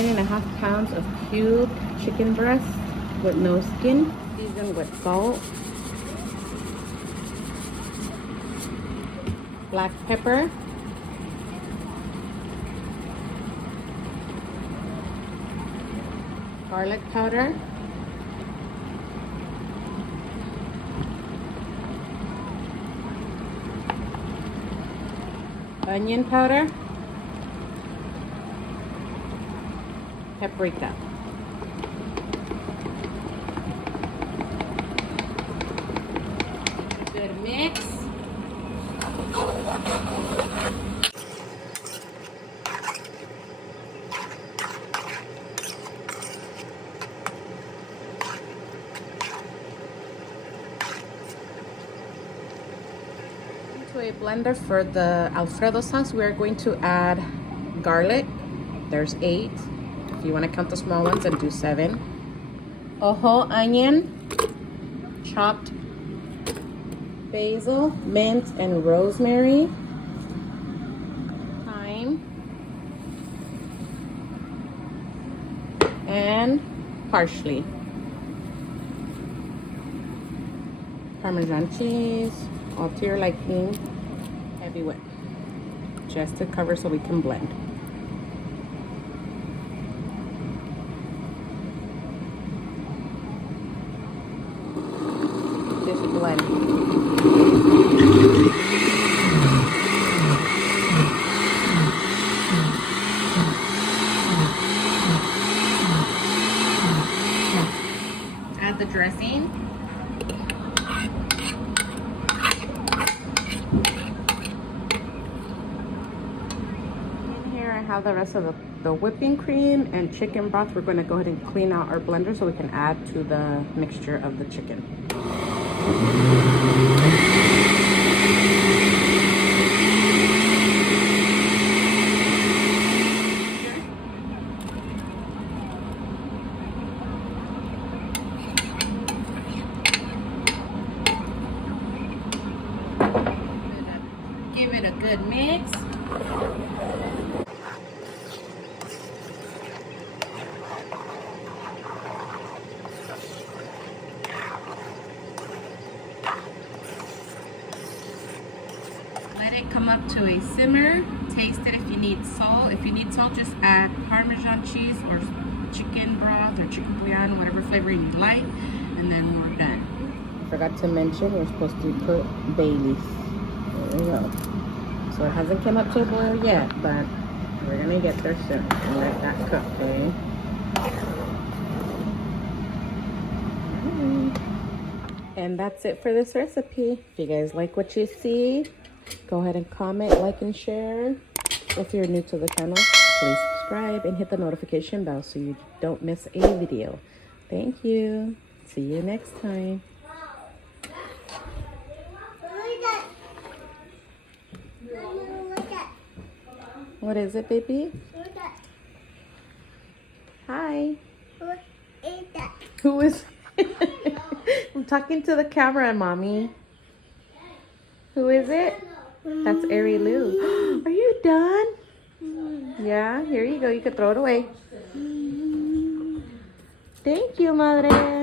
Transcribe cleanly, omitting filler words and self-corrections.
9.5 pounds of cubed chicken breast with no skin, seasoned with salt, black pepper, garlic powder, onion powder, paprika. Good mix. Into a blender for the Alfredo sauce, we are going to add garlic. There's 8. If you want to count the small ones, and do 7. A whole onion, chopped basil, mint, and rosemary, thyme, and parsley, Parmesan cheese, all to your liking, heavy wet, just to cover so we can blend. Just blend. Add the dressing. In here I have the rest of the whipping cream and chicken broth. We're going to go ahead and clean out our blender so we can add to the mixture of the chicken. Give it a good mix. Let it come up to a simmer. Taste it if you need salt. If you need salt, just add Parmesan cheese or chicken broth or chicken bouillon, whatever flavoring you like, and then we're done. Forgot to mention, you're supposed to put bay leaf. There we go. So it hasn't come up to a boil yet, but we're gonna get there soon and let that cook, okay? And that's it for this recipe. If you guys like what you see, go ahead and comment, like, and share. If you're new to the channel, please subscribe and hit the notification bell so you don't miss a video. Thank you. See you next time. What is it, baby? Hi. Who is that? Who is I'm talking to the camera, Mommy. Who is it? That's Ari Lou. Are you done? Yeah, here you go. You can throw it away. Thank you, Madre.